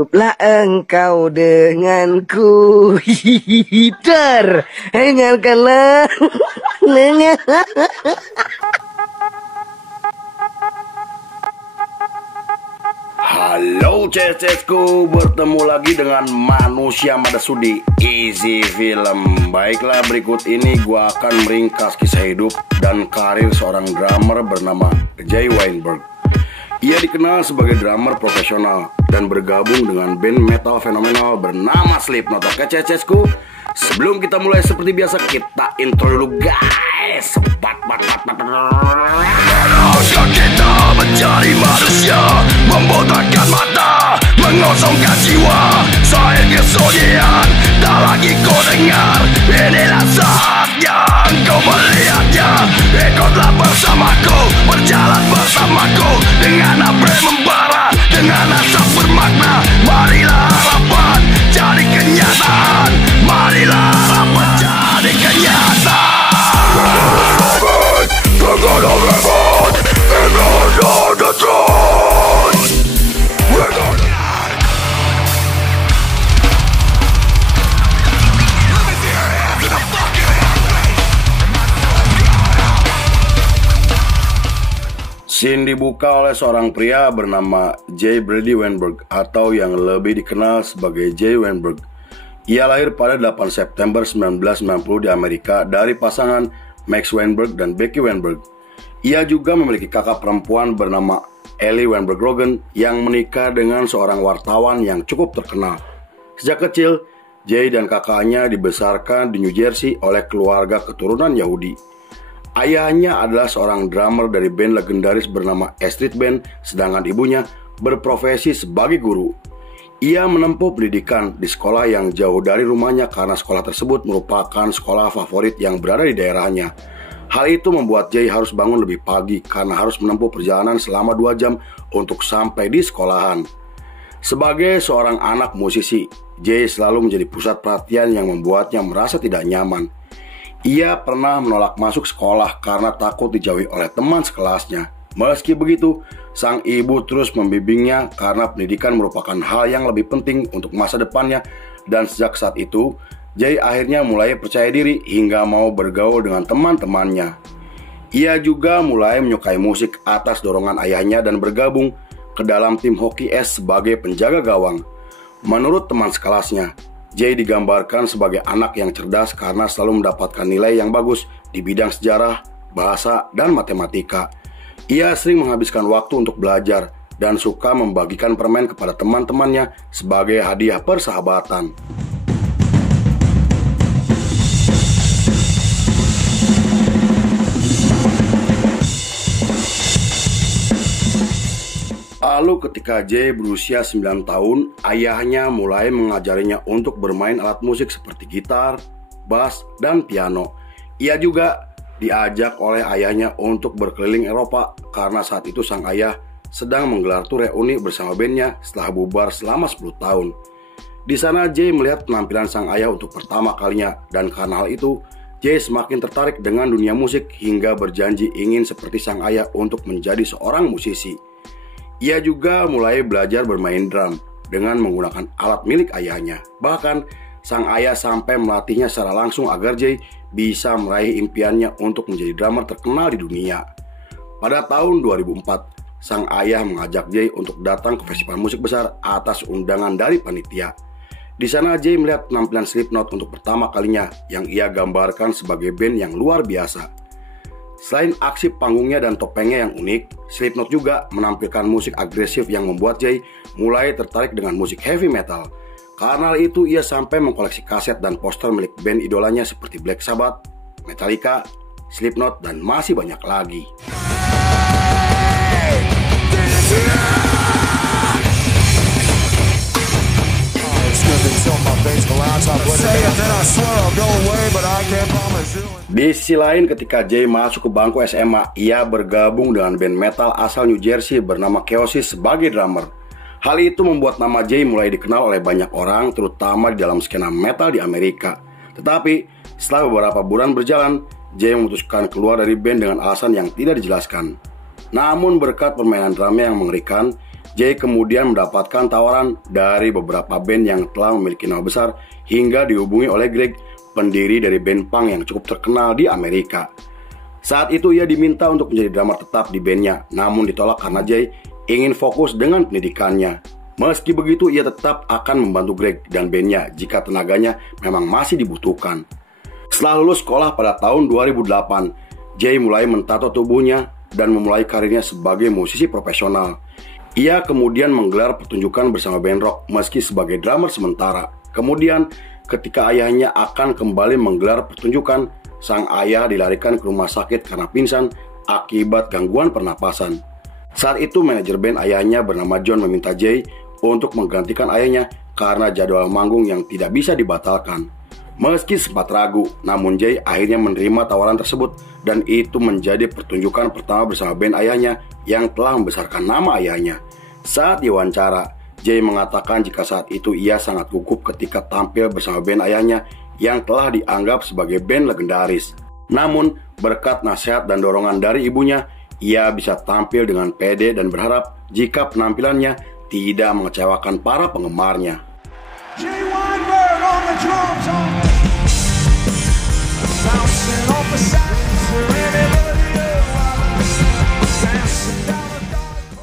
Hiduplah engkau denganku, dengarkanlah. Halo cecesku, bertemu lagi dengan manusia Madasudi Easy Film. Baiklah, berikut ini gua akan meringkas kisah hidup dan karir seorang drummer bernama Jay Weinberg. Ia dikenal sebagai drummer profesional dan bergabung dengan band metal fenomenal bernama Slipknot. Oke cecesku, sebelum kita mulai seperti biasa kita intro dulu guys. Manusia kita mencari manusia, membotakkan mata, mengosongkan jiwa. Saya kesunyian, tak lagi kau dengar. Inilah saatnya engkau melihatnya. Ikutlah bersamaku, berjalan bersamaku, dengan apa yang membara, dengan asap bermakna. Marilah harapan jadi kenyataan, marilah harapan jadi kenyataan. Scene dibuka oleh seorang pria bernama Jay Brady Weinberg atau yang lebih dikenal sebagai Jay Weinberg. Ia lahir pada 8 September 1990 di Amerika dari pasangan Max Weinberg dan Becky Weinberg. Ia juga memiliki kakak perempuan bernama Ellie Weinberg Rogan yang menikah dengan seorang wartawan yang cukup terkenal. Sejak kecil, Jay dan kakaknya dibesarkan di New Jersey oleh keluarga keturunan Yahudi. Ayahnya adalah seorang drummer dari band legendaris bernama A Street Band, sedangkan ibunya berprofesi sebagai guru. Ia menempuh pendidikan di sekolah yang jauh dari rumahnya karena sekolah tersebut merupakan sekolah favorit yang berada di daerahnya. Hal itu membuat Jay harus bangun lebih pagi karena harus menempuh perjalanan selama 2 jam untuk sampai di sekolahan. Sebagai seorang anak musisi, Jay selalu menjadi pusat perhatian yang membuatnya merasa tidak nyaman. Ia pernah menolak masuk sekolah karena takut dijauhi oleh teman sekelasnya. Meski begitu, sang ibu terus membimbingnya karena pendidikan merupakan hal yang lebih penting untuk masa depannya. Dan sejak saat itu, Jay akhirnya mulai percaya diri hingga mau bergaul dengan teman-temannya. Ia juga mulai menyukai musik atas dorongan ayahnya dan bergabung ke dalam tim hoki es sebagai penjaga gawang. Menurut teman sekelasnya, Jay digambarkan sebagai anak yang cerdas karena selalu mendapatkan nilai yang bagus di bidang sejarah, bahasa, dan matematika. Ia sering menghabiskan waktu untuk belajar dan suka membagikan permen kepada teman-temannya sebagai hadiah persahabatan. Lalu ketika Jay berusia 9 tahun, ayahnya mulai mengajarinya untuk bermain alat musik seperti gitar, bass, dan piano. Ia juga diajak oleh ayahnya untuk berkeliling Eropa karena saat itu sang ayah sedang menggelar tur reuni bersama bandnya setelah bubar selama 10 tahun. Di sana Jay melihat penampilan sang ayah untuk pertama kalinya dan karena hal itu, Jay semakin tertarik dengan dunia musik hingga berjanji ingin seperti sang ayah untuk menjadi seorang musisi. Ia juga mulai belajar bermain drum dengan menggunakan alat milik ayahnya. Bahkan, sang ayah sampai melatihnya secara langsung agar Jay bisa meraih impiannya untuk menjadi drummer terkenal di dunia. Pada tahun 2004, sang ayah mengajak Jay untuk datang ke festival musik besar atas undangan dari panitia. Di sana Jay melihat penampilan Slipknot untuk pertama kalinya yang ia gambarkan sebagai band yang luar biasa. Selain aksi panggungnya dan topengnya yang unik, Slipknot juga menampilkan musik agresif yang membuat Jay mulai tertarik dengan musik heavy metal. Karena itu ia sampai mengkoleksi kaset dan poster milik band idolanya seperti Black Sabbath, Metallica, Slipknot, dan masih banyak lagi. Di sisi lain, ketika Jay masuk ke bangku SMA, ia bergabung dengan band metal asal New Jersey bernama Chaosis sebagai drummer. Hal itu membuat nama Jay mulai dikenal oleh banyak orang, terutama di dalam skena metal di Amerika. Tetapi, setelah beberapa bulan berjalan, Jay memutuskan keluar dari band dengan alasan yang tidak dijelaskan. Namun berkat permainan drumnya yang mengerikan, Jay kemudian mendapatkan tawaran dari beberapa band yang telah memiliki nama besar hingga dihubungi oleh Greg, pendiri dari band punk yang cukup terkenal di Amerika. Saat itu ia diminta untuk menjadi drummer tetap di bandnya, namun ditolak karena Jay ingin fokus dengan pendidikannya. Meski begitu, ia tetap akan membantu Greg dan bandnya jika tenaganya memang masih dibutuhkan. Setelah lulus sekolah pada tahun 2008, Jay mulai mentato tubuhnya dan memulai karirnya sebagai musisi profesional. Ia kemudian menggelar pertunjukan bersama band rock meski sebagai drummer sementara. Kemudian ketika ayahnya akan kembali menggelar pertunjukan, sang ayah dilarikan ke rumah sakit karena pingsan akibat gangguan pernapasan. Saat itu manajer band ayahnya bernama John meminta Jay untuk menggantikan ayahnya karena jadwal manggung yang tidak bisa dibatalkan. Meski sempat ragu, namun Jay akhirnya menerima tawaran tersebut dan itu menjadi pertunjukan pertama bersama band ayahnya yang telah membesarkan nama ayahnya. Saat diwawancara, Jay mengatakan jika saat itu ia sangat gugup ketika tampil bersama band ayahnya yang telah dianggap sebagai band legendaris. Namun, berkat nasihat dan dorongan dari ibunya, ia bisa tampil dengan pede dan berharap jika penampilannya tidak mengecewakan para penggemarnya. Jay Weinberg on the drums, bouncing off the sides for anybody else.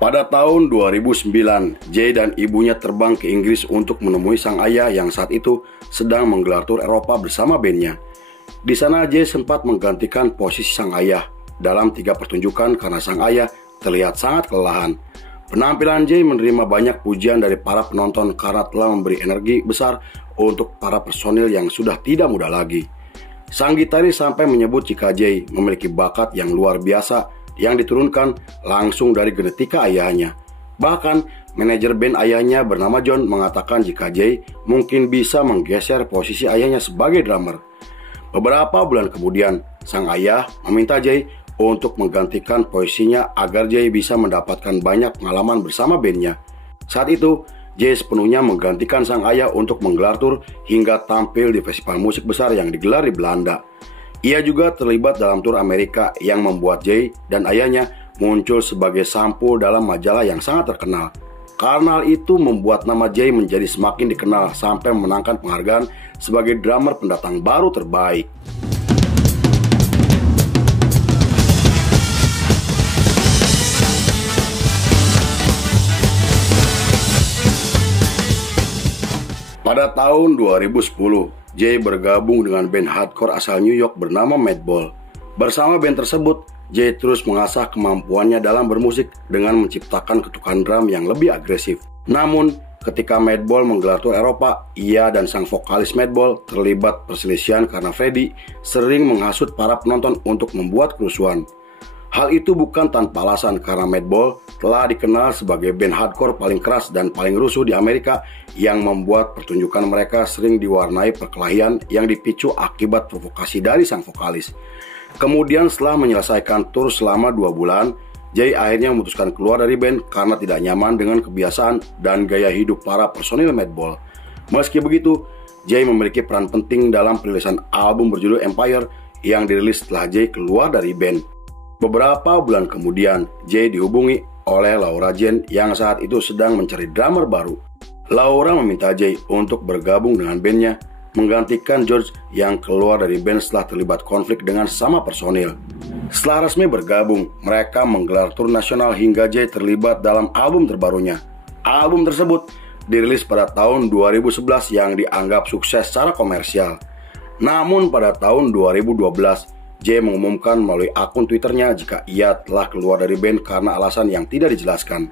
Pada tahun 2009, Jay dan ibunya terbang ke Inggris untuk menemui sang ayah yang saat itu sedang menggelar tur Eropa bersama bandnya. Di sana Jay sempat menggantikan posisi sang ayah dalam 3 pertunjukan karena sang ayah terlihat sangat kelelahan. Penampilan Jay menerima banyak pujian dari para penonton karena telah memberi energi besar untuk para personil yang sudah tidak muda lagi. Sang gitaris sampai menyebut jika Jay memiliki bakat yang luar biasa yang diturunkan langsung dari genetika ayahnya. Bahkan, manajer band ayahnya bernama John mengatakan jika Jay mungkin bisa menggeser posisi ayahnya sebagai drummer. Beberapa bulan kemudian, sang ayah meminta Jay untuk menggantikan posisinya agar Jay bisa mendapatkan banyak pengalaman bersama bandnya. Saat itu, Jay sepenuhnya menggantikan sang ayah untuk menggelar tur hingga tampil di festival musik besar yang digelar di Belanda. Ia juga terlibat dalam tur Amerika yang membuat Jay dan ayahnya muncul sebagai sampul dalam majalah yang sangat terkenal. Karena hal itu membuat nama Jay menjadi semakin dikenal sampai memenangkan penghargaan sebagai drummer pendatang baru terbaik. Pada tahun 2010, Jay bergabung dengan band hardcore asal New York bernama Madball. Bersama band tersebut, Jay terus mengasah kemampuannya dalam bermusik dengan menciptakan ketukan drum yang lebih agresif. Namun, ketika Madball menggelar tur Eropa, ia dan sang vokalis Madball terlibat perselisihan karena Freddie sering menghasut para penonton untuk membuat kerusuhan. Hal itu bukan tanpa alasan karena Madball telah dikenal sebagai band hardcore paling keras dan paling rusuh di Amerika yang membuat pertunjukan mereka sering diwarnai perkelahian yang dipicu akibat provokasi dari sang vokalis. Kemudian setelah menyelesaikan tur selama 2 bulan, Jay akhirnya memutuskan keluar dari band karena tidak nyaman dengan kebiasaan dan gaya hidup para personil Madball. Meski begitu, Jay memiliki peran penting dalam perilisan album berjudul Empire yang dirilis setelah Jay keluar dari band. Beberapa bulan kemudian, Jay dihubungi oleh Laura Jane yang saat itu sedang mencari drummer baru. Laura meminta Jay untuk bergabung dengan bandnya, menggantikan George yang keluar dari band setelah terlibat konflik dengan sesama personil. Setelah resmi bergabung, mereka menggelar tur nasional hingga Jay terlibat dalam album terbarunya. Album tersebut dirilis pada tahun 2011 yang dianggap sukses secara komersial. Namun pada tahun 2012, Jay mengumumkan melalui akun Twitternya jika ia telah keluar dari band karena alasan yang tidak dijelaskan.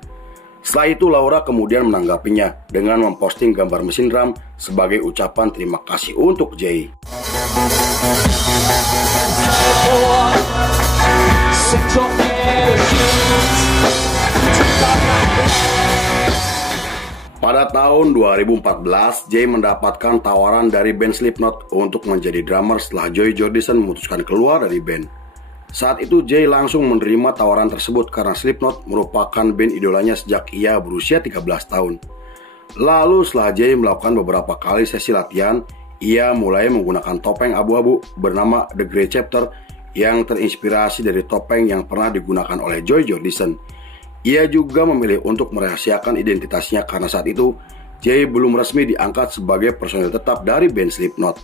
Setelah itu Laura kemudian menanggapinya dengan memposting gambar mesin drum sebagai ucapan terima kasih untuk Jay. Pada tahun 2014, Jay mendapatkan tawaran dari band Slipknot untuk menjadi drummer setelah Joy Jordison memutuskan keluar dari band. Saat itu Jay langsung menerima tawaran tersebut karena Slipknot merupakan band idolanya sejak ia berusia 13 tahun. Lalu setelah Jay melakukan beberapa kali sesi latihan, ia mulai menggunakan topeng abu-abu bernama The Grey Chapter yang terinspirasi dari topeng yang pernah digunakan oleh Joy Jordison. Ia juga memilih untuk merahasiakan identitasnya karena saat itu Jay belum resmi diangkat sebagai personil tetap dari band Slipknot.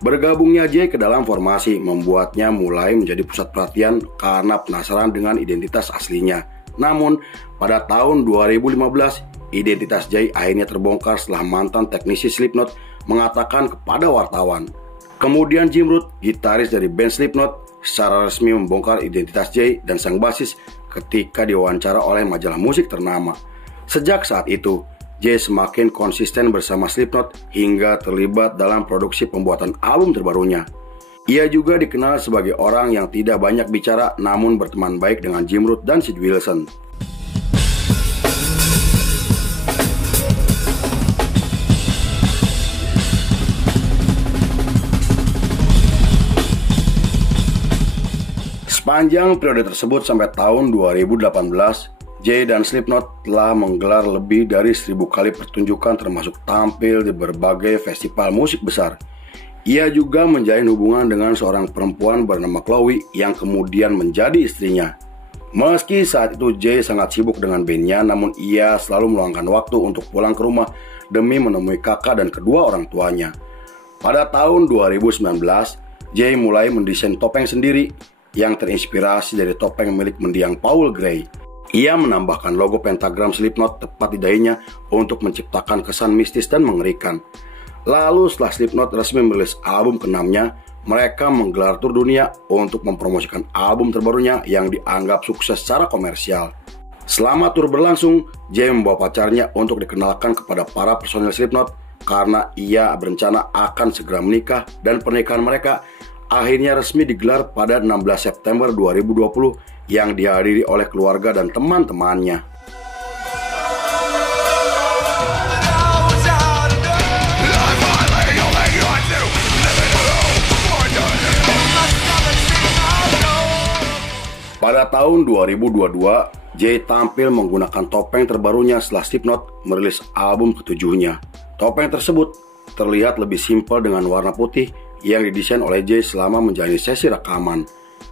Bergabungnya Jay ke dalam formasi membuatnya mulai menjadi pusat perhatian karena penasaran dengan identitas aslinya. Namun, pada tahun 2015, identitas Jay akhirnya terbongkar setelah mantan teknisi Slipknot mengatakan kepada wartawan. Kemudian Jim Root, gitaris dari band Slipknot, secara resmi membongkar identitas Jay dan sang basis ketika diwawancara oleh majalah musik ternama. Sejak saat itu, Jay semakin konsisten bersama Slipknot hingga terlibat dalam produksi pembuatan album terbarunya. Ia juga dikenal sebagai orang yang tidak banyak bicara namun berteman baik dengan Jim Root dan Sid Wilson. Sepanjang periode tersebut sampai tahun 2018, Jay dan Slipknot telah menggelar lebih dari 1000 kali pertunjukan termasuk tampil di berbagai festival musik besar. Ia juga menjalin hubungan dengan seorang perempuan bernama Chloe yang kemudian menjadi istrinya. Meski saat itu Jay sangat sibuk dengan bandnya, namun ia selalu meluangkan waktu untuk pulang ke rumah demi menemui kakak dan kedua orang tuanya. Pada tahun 2019, Jay mulai mendesain topeng sendiri yang terinspirasi dari topeng milik mendiang Paul Gray. Ia menambahkan logo pentagram Slipknot tepat di dahinya untuk menciptakan kesan mistis dan mengerikan. Lalu setelah Slipknot resmi merilis album ke-6-nya, mereka menggelar tur dunia untuk mempromosikan album terbarunya yang dianggap sukses secara komersial. Selama tur berlangsung, Jay membawa pacarnya untuk dikenalkan kepada para personil Slipknot karena ia berencana akan segera menikah dan pernikahan mereka akhirnya resmi digelar pada 16 September 2020 yang dihadiri oleh keluarga dan teman-temannya. Pada tahun 2022, Jay tampil menggunakan topeng terbarunya setelah Slipknot merilis album ke-7-nya. Topeng tersebut terlihat lebih simpel dengan warna putih yang didesain oleh Jay selama menjalani sesi rekaman.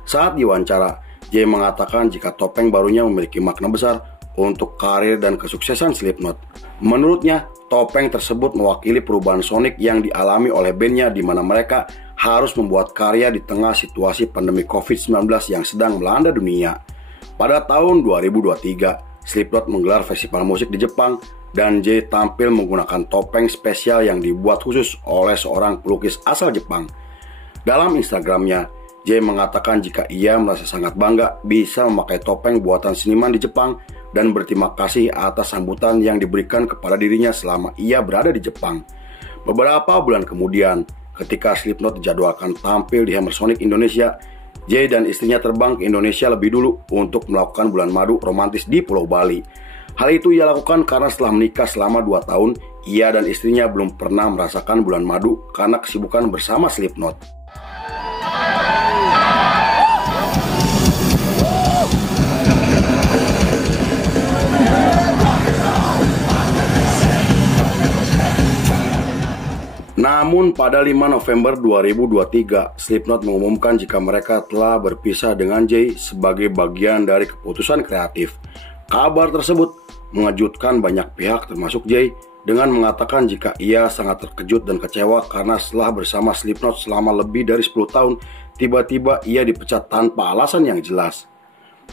Saat diwawancara, Jay mengatakan jika topeng barunya memiliki makna besar untuk karir dan kesuksesan Slipknot. Menurutnya, topeng tersebut mewakili perubahan sonik yang dialami oleh bandnya di mana mereka harus membuat karya di tengah situasi pandemi COVID-19 yang sedang melanda dunia. Pada tahun 2023, Slipknot menggelar festival musik di Jepang dan Jay tampil menggunakan topeng spesial yang dibuat khusus oleh seorang pelukis asal Jepang. Dalam Instagramnya, Jay mengatakan jika ia merasa sangat bangga bisa memakai topeng buatan seniman di Jepang dan berterima kasih atas sambutan yang diberikan kepada dirinya selama ia berada di Jepang. Beberapa bulan kemudian, ketika Slipknot dijadwalkan tampil di Hammer Sonic Indonesia, Jay dan istrinya terbang ke Indonesia lebih dulu untuk melakukan bulan madu romantis di Pulau Bali. Hal itu ia lakukan karena setelah menikah selama 2 tahun, ia dan istrinya belum pernah merasakan bulan madu karena kesibukan bersama Slipknot. Namun pada 5 November 2023, Slipknot mengumumkan jika mereka telah berpisah dengan Jay sebagai bagian dari keputusan kreatif. Kabar tersebut mengejutkan banyak pihak termasuk Jay dengan mengatakan jika ia sangat terkejut dan kecewa karena setelah bersama Slipknot selama lebih dari 10 tahun, tiba-tiba ia dipecat tanpa alasan yang jelas.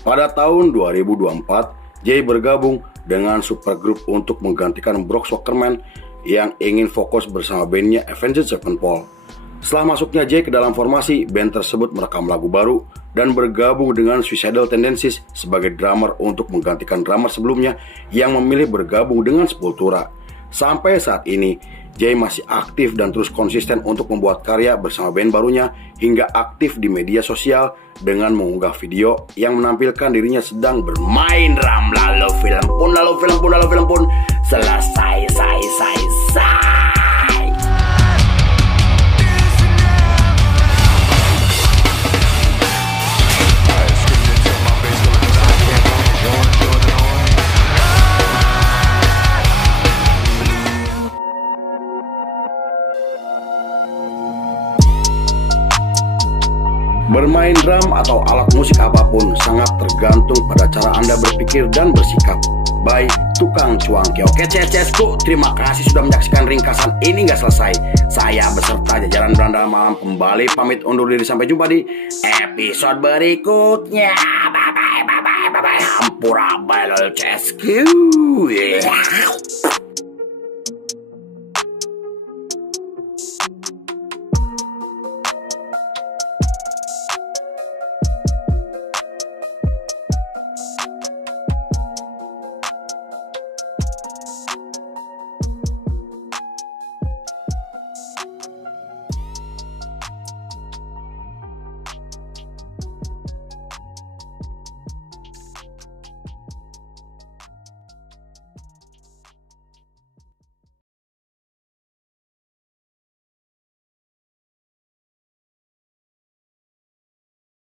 Pada tahun 2024, Jay bergabung dengan supergroup untuk menggantikan Brock Wackerman yang ingin fokus bersama bandnya Avenged Sevenfold. Setelah masuknya Jay ke dalam formasi, band tersebut merekam lagu baru dan bergabung dengan Suicidal Tendencies sebagai drummer untuk menggantikan drummer sebelumnya yang memilih bergabung dengan Sepultura. Sampai saat ini, Jay masih aktif dan terus konsisten untuk membuat karya bersama band barunya hingga aktif di media sosial dengan mengunggah video yang menampilkan dirinya sedang bermain drum. Lalu film pun selesai. Bermain drum atau alat musik apapun sangat tergantung pada cara Anda berpikir dan bersikap. By Tukang Cuangki. Oke CSku, terima kasih sudah menyaksikan ringkasan ini nggak selesai. Saya beserta jajaran Beranda Malam kembali pamit undur diri, sampai jumpa di episode berikutnya. Bye bye bye bye bye bye. Hampura balol CSku.